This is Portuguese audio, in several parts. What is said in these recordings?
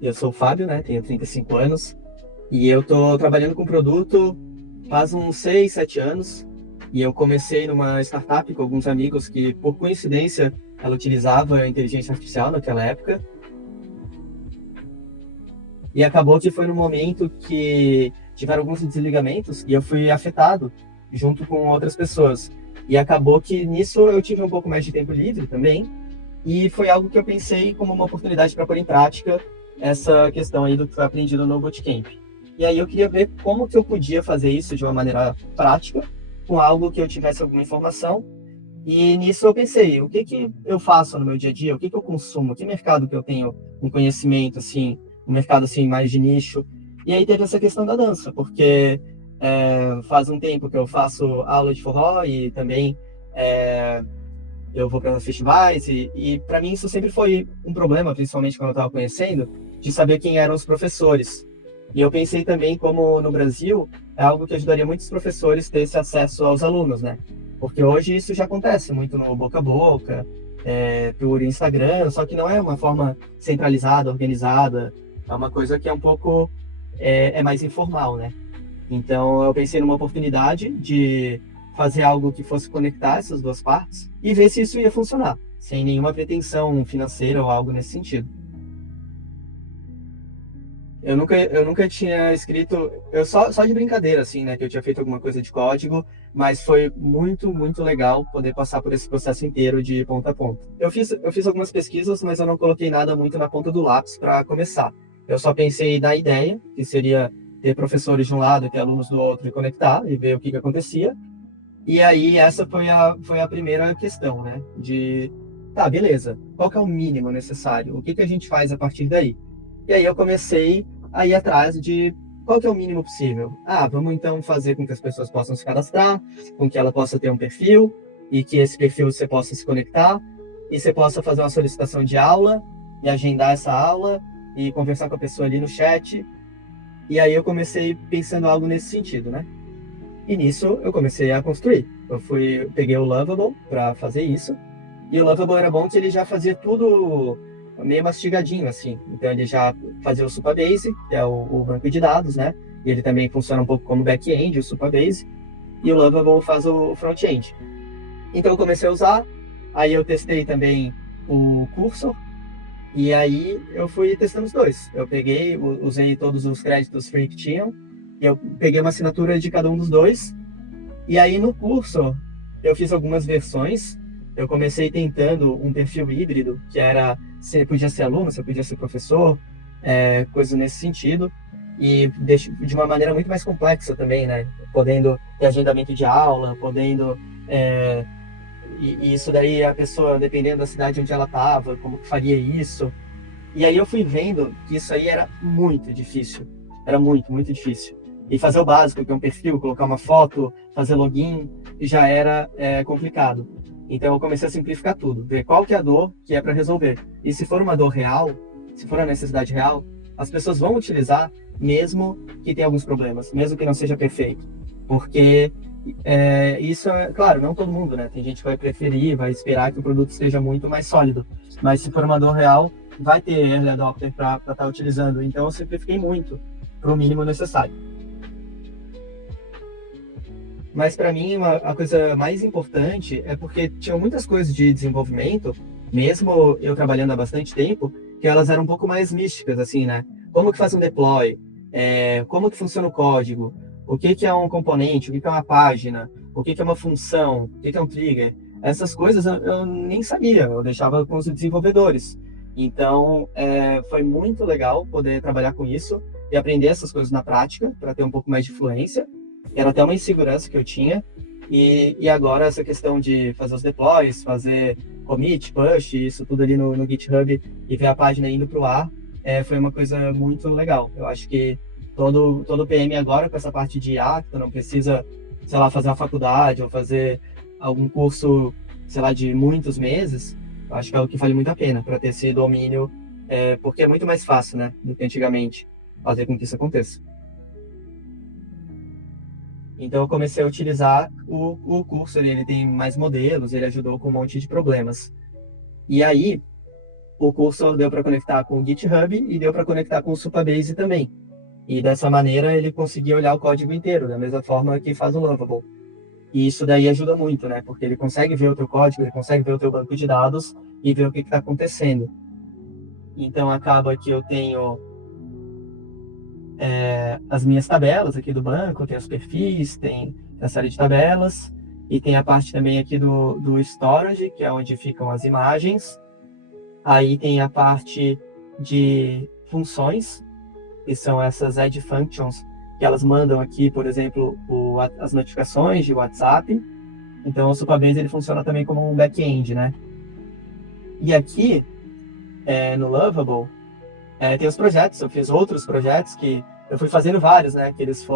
Eu sou o Fábio, né? Tenho 35 anos e eu tô trabalhando com produto faz uns 6, 7 anos. E eu comecei numa startup com alguns amigos que, por coincidência, ela utilizava inteligência artificial naquela época. E acabou que foi no momento que tiveram alguns desligamentos e eu fui afetado junto com outras pessoas. E acabou que nisso eu tive um pouco mais de tempo livre também. E foi algo que eu pensei como uma oportunidade para pôr em prática essa questão aí do que foi aprendido no Bootcamp. E aí eu queria ver como que eu podia fazer isso de uma maneira prática, com algo que eu tivesse alguma informação. E nisso eu pensei, o que que eu faço no meu dia a dia? O que que eu consumo? Que mercado que eu tenho um conhecimento, assim, um mercado, assim, mais de nicho? E aí teve essa questão da dança, porque faz um tempo que eu faço aula de forró e também é, eu vou para festivais e para mim isso sempre foi um problema, principalmente quando eu estava conhecendo, de saber quem eram os professores. E eu pensei também como no Brasil é algo que ajudaria muitos professores ter esse acesso aos alunos, né? Porque hoje isso já acontece muito no boca a boca, por Instagram, só que não é uma forma centralizada, organizada, é uma coisa que é um pouco é mais informal, né? Então, eu pensei numa oportunidade de fazer algo que fosse conectar essas duas partes e ver se isso ia funcionar, sem nenhuma pretensão financeira ou algo nesse sentido. Eu nunca tinha escrito, eu só de brincadeira, assim, né, que eu tinha feito alguma coisa de código, mas foi muito, muito legal poder passar por esse processo inteiro de ponta a ponta. Eu fiz algumas pesquisas, mas eu não coloquei nada muito na ponta do lápis para começar. Eu só pensei na ideia, que seria ter professores de um lado e ter alunos do outro e conectar e ver o que que acontecia. E aí essa foi a primeira questão, né, de, tá, beleza, qual que é o mínimo necessário? O que que a gente faz a partir daí? E aí eu comecei a ir atrás de qual que é o mínimo possível. Ah, vamos então fazer com que as pessoas possam se cadastrar, com que ela possa ter um perfil e que esse perfil você possa se conectar e você possa fazer uma solicitação de aula e agendar essa aula e conversar com a pessoa ali no chat. E aí eu comecei pensando algo nesse sentido, né? E nisso eu comecei a construir. Peguei o Lovable para fazer isso. E o Lovable era bom que ele já fazia tudo meio mastigadinho, assim. Então ele já fazia o Supabase, que é o banco de dados, né? E ele também funciona um pouco como back-end, o Supabase. E o Lovable faz o front-end. Então eu comecei a usar. Aí eu testei também o Cursor. E aí eu fui testando os dois. Eu peguei, usei todos os créditos free que tinham. E eu peguei uma assinatura de cada um dos dois e aí no curso eu fiz algumas versões. Eu comecei tentando um perfil híbrido, que era você podia ser aluno, você podia ser professor, coisa nesse sentido. E de uma maneira muito mais complexa também, né? Podendo ter agendamento de aula, podendo. é, e isso daí a pessoa, dependendo da cidade onde ela estava, como que faria isso. E aí eu fui vendo que isso aí era muito difícil. Era muito, muito difícil. E fazer o básico, que é um perfil, colocar uma foto, fazer login, já era complicado. Então eu comecei a simplificar tudo, ver qual que é a dor que é para resolver. E se for uma dor real, se for uma necessidade real, as pessoas vão utilizar mesmo que tenha alguns problemas, mesmo que não seja perfeito. Porque isso é, claro, não todo mundo, né? Tem gente que vai preferir, vai esperar que o produto seja muito mais sólido. Mas se for uma dor real, vai ter early adopter para estar utilizando. Então eu simplifiquei muito para o mínimo necessário. Mas para mim a coisa mais importante é porque tinha muitas coisas de desenvolvimento, mesmo eu trabalhando há bastante tempo, que elas eram um pouco mais místicas, assim, né? Como que faz um deploy? Como que funciona o código? O que que é um componente? O que que é uma página? O que que é uma função? O que que é um trigger? Essas coisas eu nem sabia, eu deixava com os desenvolvedores. Então, foi muito legal poder trabalhar com isso e aprender essas coisas na prática, para ter um pouco mais de fluência. Era até uma insegurança que eu tinha. E agora essa questão de fazer os deploys, fazer commit, push, isso tudo ali no GitHub e ver a página indo para o ar, foi uma coisa muito legal. Eu acho que todo PM agora, com essa parte de IA, que tu não precisa, sei lá, fazer uma faculdade ou fazer algum curso, sei lá, de muitos meses, eu acho que é o que vale muito a pena para ter esse domínio, porque é muito mais fácil, né, do que antigamente, fazer com que isso aconteça. Então eu comecei a utilizar o curso, ele tem mais modelos, ele ajudou com um monte de problemas. E aí, o Cursor deu para conectar com o GitHub e deu para conectar com o Supabase também. E dessa maneira ele conseguia olhar o código inteiro, da mesma forma que faz o Lovable. E isso daí ajuda muito, né? Porque ele consegue ver o teu código, ele consegue ver o teu banco de dados e ver o que está acontecendo. Então acaba que eu tenho as minhas tabelas aqui do banco, tem os perfis, tem a série de tabelas, e tem a parte também aqui do storage, que é onde ficam as imagens. Aí tem a parte de funções, que são essas add functions, que elas mandam aqui, por exemplo, as notificações de WhatsApp. Então o Supabase ele funciona também como um back-end, né? E aqui, no Lovable, tem os projetos. Eu fiz outros projetos que eu fui fazendo vários, né? Que eles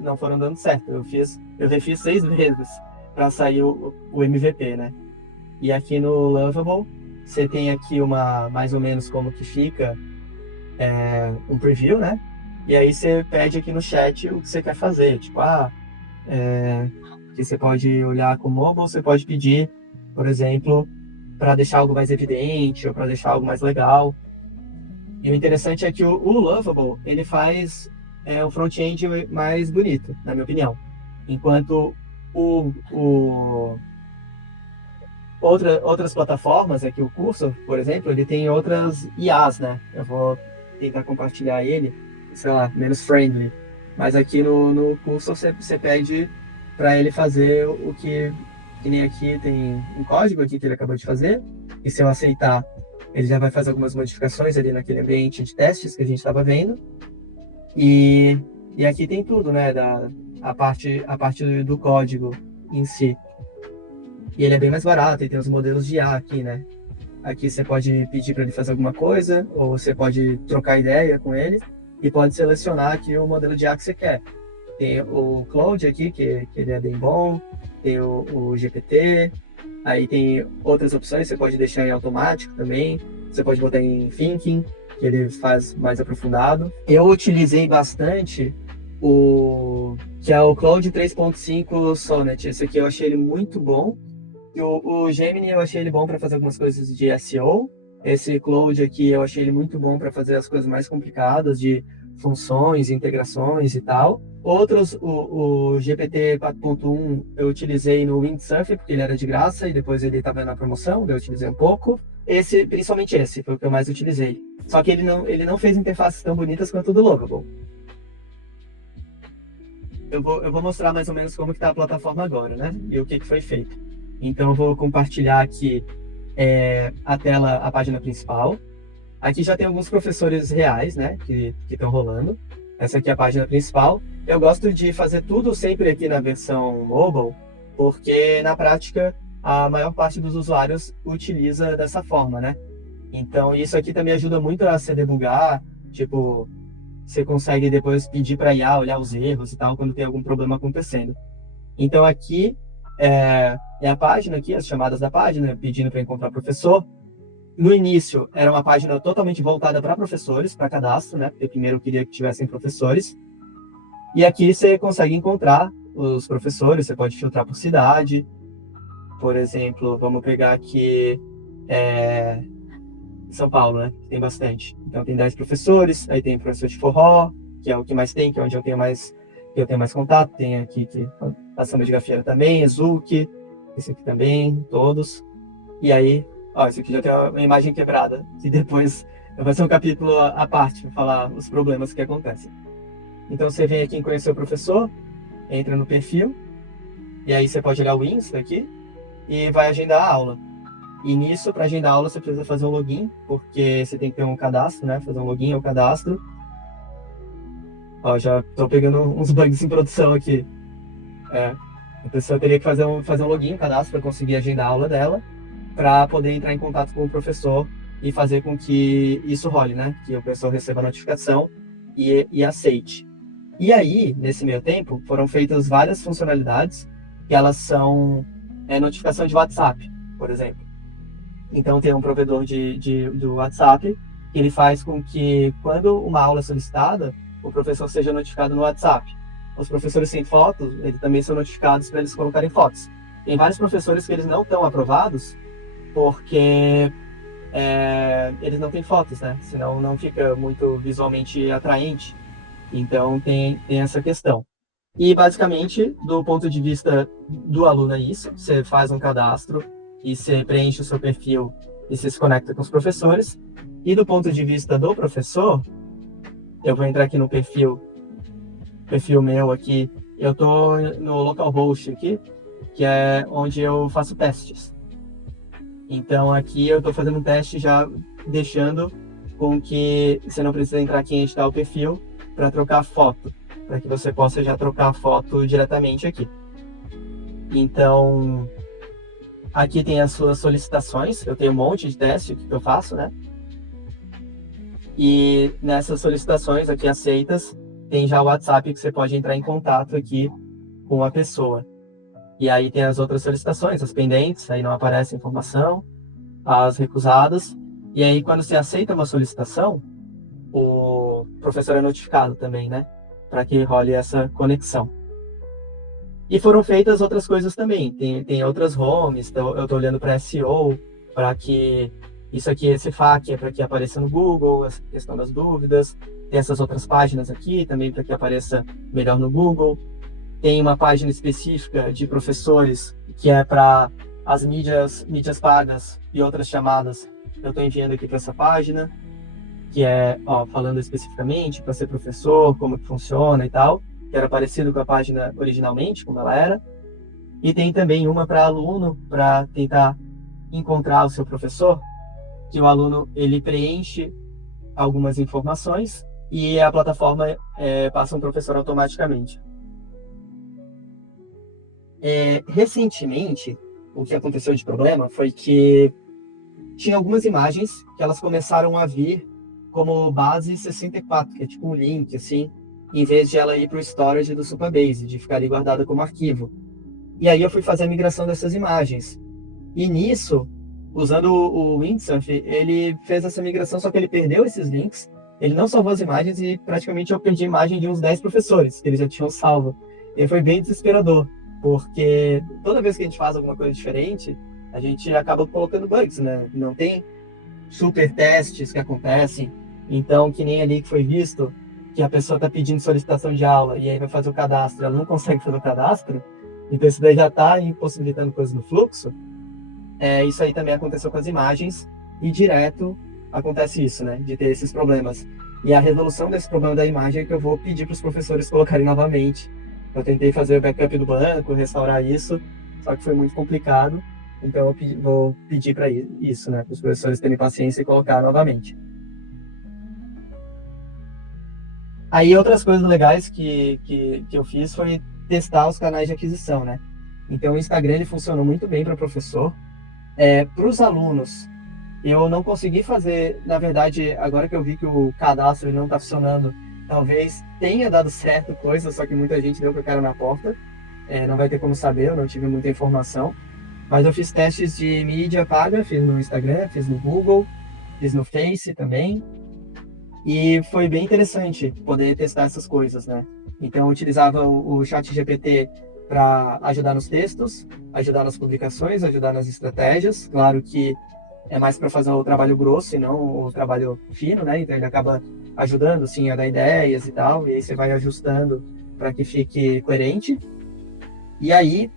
não foram dando certo. Eu refiz 6 vezes para sair o MVP, né? E aqui no Lovable, você tem aqui mais ou menos como que fica um preview, né? E aí você pede aqui no chat o que você quer fazer. Tipo, que você pode olhar com o mobile, você pode pedir, por exemplo, para deixar algo mais evidente ou para deixar algo mais legal. E o interessante é que o Lovable, ele faz o front-end mais bonito, na minha opinião. Enquanto outras plataformas, aqui o Cursor, por exemplo, ele tem outras IAs, né? Eu vou tentar compartilhar ele, sei lá, menos friendly. Mas aqui no Cursor você pede para ele fazer o que nem aqui tem um código aqui que ele acabou de fazer, e se eu aceitar, ele já vai fazer algumas modificações ali naquele ambiente de testes que a gente estava vendo. E aqui tem tudo, né? A parte do código em si. E ele é bem mais barato, e tem os modelos de IA aqui, né? Aqui você pode pedir para ele fazer alguma coisa, ou você pode trocar ideia com ele, e pode selecionar aqui o modelo de IA que você quer. Tem o Claude aqui, que ele é bem bom, tem o GPT, aí tem outras opções, você pode deixar em automático também, você pode botar em Thinking, que ele faz mais aprofundado. Eu utilizei bastante que é o Claude 3.5 Sonnet. Esse aqui eu achei ele muito bom. E o Gemini eu achei ele bom para fazer algumas coisas de SEO. Esse Claude aqui eu achei ele muito bom para fazer as coisas mais complicadas de funções, integrações e tal. Outros, o GPT 4.1 eu utilizei no Windsurf, porque ele era de graça e depois ele estava na promoção, eu utilizei um pouco. Principalmente esse, foi o que eu mais utilizei. Só que ele não fez interfaces tão bonitas quanto o do Lovable. Eu vou mostrar mais ou menos como está a plataforma agora, né? E o que foi feito. Então eu vou compartilhar aqui a página principal. Aqui já tem alguns professores reais, né? Que estão rolando. Essa aqui é a página principal. Eu gosto de fazer tudo sempre aqui na versão mobile, porque na prática a maior parte dos usuários utiliza dessa forma, né? Então isso aqui também ajuda muito a se debugar, tipo, você consegue depois pedir para IA olhar os erros e tal, quando tem algum problema acontecendo. Então aqui é a página aqui, as chamadas da página, pedindo para encontrar professor. No início era uma página totalmente voltada para professores, para cadastro, né? Porque primeiro eu queria que tivessem professores. E aqui você consegue encontrar os professores, você pode filtrar por cidade. Por exemplo, vamos pegar aqui São Paulo, né? Tem bastante. Então tem 10 professores, aí tem professor de forró, que é o que mais tem, que é onde eu tenho mais contato. Tem aqui a samba de gafieira também, Ezuki, esse aqui também, todos. E aí, esse aqui já tem uma imagem quebrada, que depois vai ser um capítulo à parte, para falar os problemas que acontecem. Então você vem aqui em conhecer o professor, entra no perfil, e aí você pode olhar o Insta aqui, e vai agendar a aula. E nisso, para agendar a aula, você precisa fazer um login, porque você tem que ter um cadastro, né? Fazer um login ou cadastro. Já estou pegando uns bugs em produção aqui. A pessoa teria que fazer um login, um cadastro, para conseguir agendar a aula dela, para poder entrar em contato com o professor e fazer com que isso role, né? Que o professor receba a notificação e aceite. E aí, nesse meio tempo, foram feitas várias funcionalidades, que elas são notificação de WhatsApp, por exemplo. Então, tem um provedor do WhatsApp, que ele faz com que, quando uma aula é solicitada, o professor seja notificado no WhatsApp. Os professores sem fotos, eles também são notificados para eles colocarem fotos. Tem vários professores que eles não estão aprovados, porque eles não têm fotos, né? Senão não fica muito visualmente atraente. Então tem essa questão. E basicamente, do ponto de vista do aluno é isso, você faz um cadastro e você preenche o seu perfil e você se conecta com os professores. E do ponto de vista do professor, eu vou entrar aqui no perfil meu aqui, eu tô no localhost aqui, que é onde eu faço testes. Então aqui eu estou fazendo um teste já deixando com que você não precisa entrar aqui em editar o perfil para trocar foto, para que você possa já trocar a foto diretamente aqui. Então aqui tem as suas solicitações, eu tenho um monte de teste que eu faço, né? E nessas solicitações aqui aceitas, tem já o WhatsApp que você pode entrar em contato aqui com a pessoa. E aí tem as outras solicitações, as pendentes, aí não aparece a informação, as recusadas. E aí quando você aceita uma solicitação, o professor é notificado também, né? Para que role essa conexão. E foram feitas outras coisas também. Tem outras homes, então eu estou olhando para SEO, para que isso aqui, esse FAQ, é para que apareça no Google, essa questão das dúvidas. Tem essas outras páginas aqui também para que apareça melhor no Google. Tem uma página específica de professores que é para as mídias pagas e outras chamadas. Eu estou enviando aqui para essa página, que é falando especificamente para ser professor, como que funciona e tal, que era parecido com a página originalmente, como ela era. E tem também uma para aluno, para tentar encontrar o seu professor, que o aluno ele preenche algumas informações e a plataforma passa um professor automaticamente. Recentemente, o que aconteceu de problema foi que tinha algumas imagens que elas começaram a vir como base 64, que é tipo um link, assim, em vez de ela ir para o storage do Supabase, de ficar ali guardada como arquivo. E aí eu fui fazer a migração dessas imagens. E nisso, usando o Windsurf, ele fez essa migração, só que ele perdeu esses links, ele não salvou as imagens e praticamente eu perdi a imagem de uns 10 professores, que eles já tinham salvo. E foi bem desesperador, porque toda vez que a gente faz alguma coisa diferente, a gente acaba colocando bugs, né? Não tem super testes que acontecem. Então, que nem ali que foi visto, que a pessoa está pedindo solicitação de aula e aí vai fazer o cadastro, ela não consegue fazer o cadastro, então isso daí já está impossibilitando coisas no fluxo. Isso aí também aconteceu com as imagens e direto acontece isso, né? De ter esses problemas. E a resolução desse problema da imagem é que eu vou pedir para os professores colocarem novamente. Eu tentei fazer o backup do banco, restaurar isso, só que foi muito complicado. Então eu vou pedir para isso, né? Para os professores terem paciência e colocar novamente. Aí outras coisas legais que eu fiz foi testar os canais de aquisição, né? Então o Instagram ele funcionou muito bem para professor. Para os alunos, eu não consegui fazer, na verdade, agora que eu vi que o cadastro ele não está funcionando, talvez tenha dado certo coisa, só que muita gente deu com a cara na porta. Não vai ter como saber, eu não tive muita informação. Mas eu fiz testes de mídia paga, fiz no Instagram, fiz no Google, fiz no Face também. E foi bem interessante poder testar essas coisas, né? Então eu utilizava o ChatGPT para ajudar nos textos, ajudar nas publicações, ajudar nas estratégias. Claro que é mais para fazer o trabalho grosso e não o trabalho fino, né? Então ele acaba ajudando, sim, a dar ideias e tal, e aí você vai ajustando para que fique coerente. E aí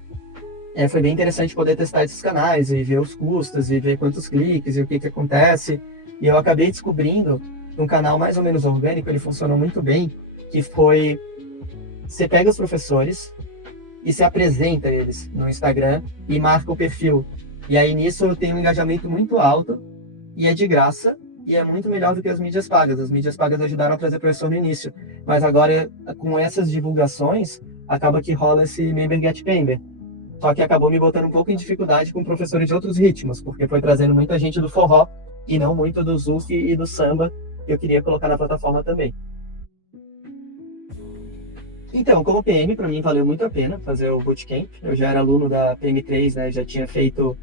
foi bem interessante poder testar esses canais e ver os custos e ver quantos cliques e o que acontece. E eu acabei descobrindo um canal mais ou menos orgânico, ele funcionou muito bem, que foi, você pega os professores e se apresenta eles no Instagram e marca o perfil. E aí nisso tem um engajamento muito alto e é de graça e é muito melhor do que as mídias pagas. As mídias pagas ajudaram a trazer professor no início, mas agora com essas divulgações acaba que rola esse Member Get Member. Só que acabou me botando um pouco em dificuldade com professores de outros ritmos, porque foi trazendo muita gente do forró e não muito do zouk e do samba, que eu queria colocar na plataforma também. Então, como PM, para mim valeu muito a pena fazer o bootcamp. Eu já era aluno da PM3, né? Já tinha feito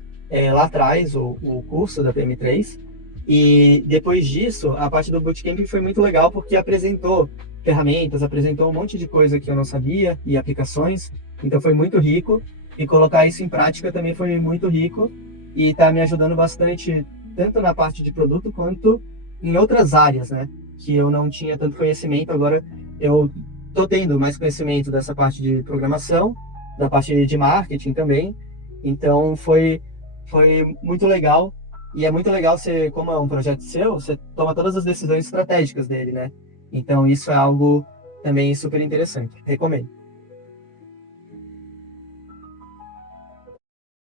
lá atrás o curso da PM3. E depois disso, a parte do bootcamp foi muito legal porque apresentou ferramentas, apresentou um monte de coisa que eu não sabia e aplicações. Então foi muito rico. E colocar isso em prática também foi muito rico e está me ajudando bastante tanto na parte de produto quanto em outras áreas, né? Que eu não tinha tanto conhecimento, agora eu tô tendo mais conhecimento dessa parte de programação, da parte de marketing também. Então foi muito legal. E é muito legal você, como é um projeto seu, você toma todas as decisões estratégicas dele, né? Então isso é algo também super interessante. Recomendo.